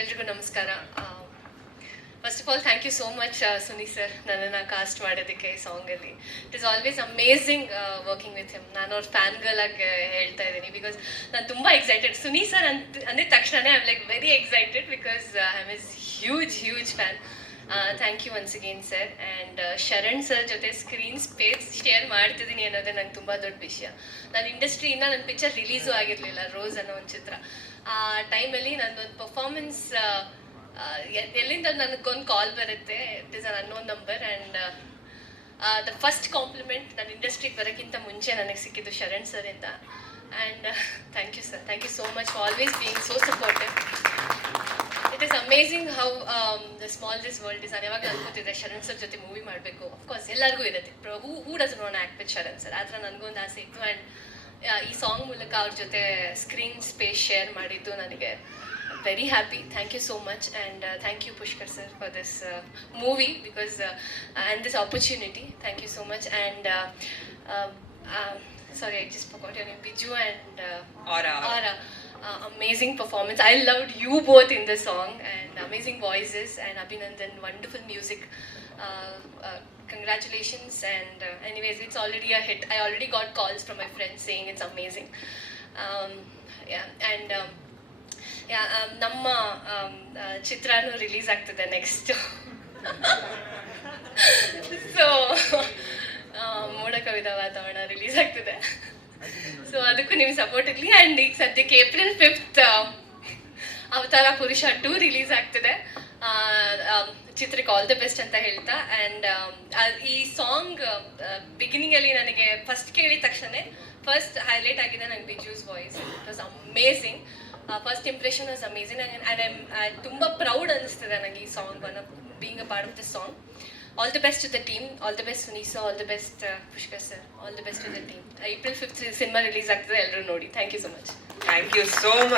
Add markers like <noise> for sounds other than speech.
ಎಲ್ರಿಗೂ ನಮಸ್ಕಾರ. First of all thank you so much Suni sir ನನ್ನನ್ನು ಕಾಸ್ಟ್ ಮಾಡೋದಕ್ಕೆ ಸಾಂಗಲ್ಲಿ it is always amazing working with him ನಾನು ಅವ್ರ ಫ್ಯಾನ್ ಗರ್ಲ್ ಆಗಿ ಹೇಳ್ತಾ ಇದ್ದೀನಿ ಬಿಕಾಸ್ ನಾನು ತುಂಬ ಎಕ್ಸೈಟೆಡ್ ಸುನಿ ಸರ್ ಅಂತ, ಅಂದಿದ ತಕ್ಷಣ I am like very excited because I am is huge huge fan thank you once again sir and Sharan sir ಜೊತೆ ಸ್ಕ್ರೀನ್ ಸ್ಪೇಸ್ ಶೇರ್ ಮಾಡ್ತಿದ್ದೀನಿ ಅನ್ನೋದೇ ನಂಗೆ ತುಂಬ ದೊಡ್ಡ ವಿಷಯ. ನಾನು ಇಂಡಸ್ಟ್ರಿಯಿಂದ ನನ್ನ ಪಿಕ್ಚರ್ ರಿಲೀಸು ಆಗಿರಲಿಲ್ಲ ರೋಸ್ ಅನ್ನೋ ಒಂದು ಚಿತ್ರ. ಆ ಟೈಮಲ್ಲಿ ನನ್ನೊಂದು ಪರ್ಫಾರ್ಮೆನ್ಸ್ ಎಲ್ಲಿಂದ ನನಗೊಂದು ಕಾಲ್ ಬರುತ್ತೆ it is an unknown number and the first compliment ನನ್ನ ಇಂಡಸ್ಟ್ರಿಗೆ ಬರೋಕ್ಕಿಂತ ಮುಂಚೆ ನನಗೆ ಸಿಕ್ಕಿದ್ದು ಶರಣ್ ಸರ್ ಇಂದ. And thank you sir thank you so much always being so supportive amazing how the small this world is ನಾನು ಯಾವಾಗ ಅನ್ಕೋತಿದ್ದೆ ಶರಣ್ ಸರ್ ಜೊತೆ ಮೂವಿ ಮಾಡಬೇಕು. ಅಫ್ಕೋರ್ಸ್ ಎಲ್ಲರಿಗೂ ಇರುತ್ತೆ. Who who does known act with Sharan sir ಆ ಥರ ನನಗೊಂದು ಆಸೆ ಇತ್ತು. ಆ್ಯಂಡ್ ಈ ಸಾಂಗ್ ಮೂಲಕ ಅವ್ರ ಜೊತೆ ಸ್ಕ್ರೀನ್ ಸ್ಪೇಸ್ ಶೇರ್ ಮಾಡಿದ್ದು ನನಗೆ very happy thank you so much and thank you Pushkar sir for this movie because and this opportunity thank you so much and sorry I just name Biju and Aura Aura. Uh, amazing performance. I loved you both in the song and amazing voices and Abhinandan, wonderful music. Uh, uh, congratulations and uh, anyways, it's already a hit. I already got calls from my friends saying it's amazing. Um, yeah, and um, yeah, um, ನಮ್ಮ um, uh, ಚಿತ್ರಾನು release ಆಗ್ತದೆ next <laughs> so ಮೋಡ ಕವಿದ ವಾತಾವರಣ release ಆಗ್ತದೆ so ಅದಕ್ಕೂ ನಿಮ್ಮ support ಇರಲಿ. And ಈಗ ಸದ್ಯಕ್ಕೆ ಏಪ್ರಿಲ್ ಫಿಫ್ತ್ ಅವತಾರ ಪುರುಷ ಟೂ ರಿಲೀಸ್ ಆಗ್ತಿದೆ. ಚಿತ್ರಕ್ಕೆ ಆಲ್ ದ ಬೆಸ್ಟ್ ಅಂತ ಹೇಳ್ತಾ. ಆ್ಯಂಡ್ ಈ ಸಾಂಗ್ ಬಿಗಿನಿಂಗಲ್ಲಿ ನನಗೆ ಫಸ್ಟ್ ಕೇಳಿದ ತಕ್ಷಣ ಫಸ್ಟ್ ಹೈಲೈಟ್ ಆಗಿದೆ ನನಗೆ Biju's voice it was amazing first impression was amazing and I ತುಂಬ ಪ್ರೌಡ್ ಅನಿಸ್ತಿದೆ ನನಗೆ ಈ song one being a part of this song All the best to the team all the best Suneesa all the best Pushkar sir all the best to the team April fifth cinema release ಆಗ್ತದೆ ಎಲ್ಲರೂ ನೋಡಿ thank you so much Thank you so much.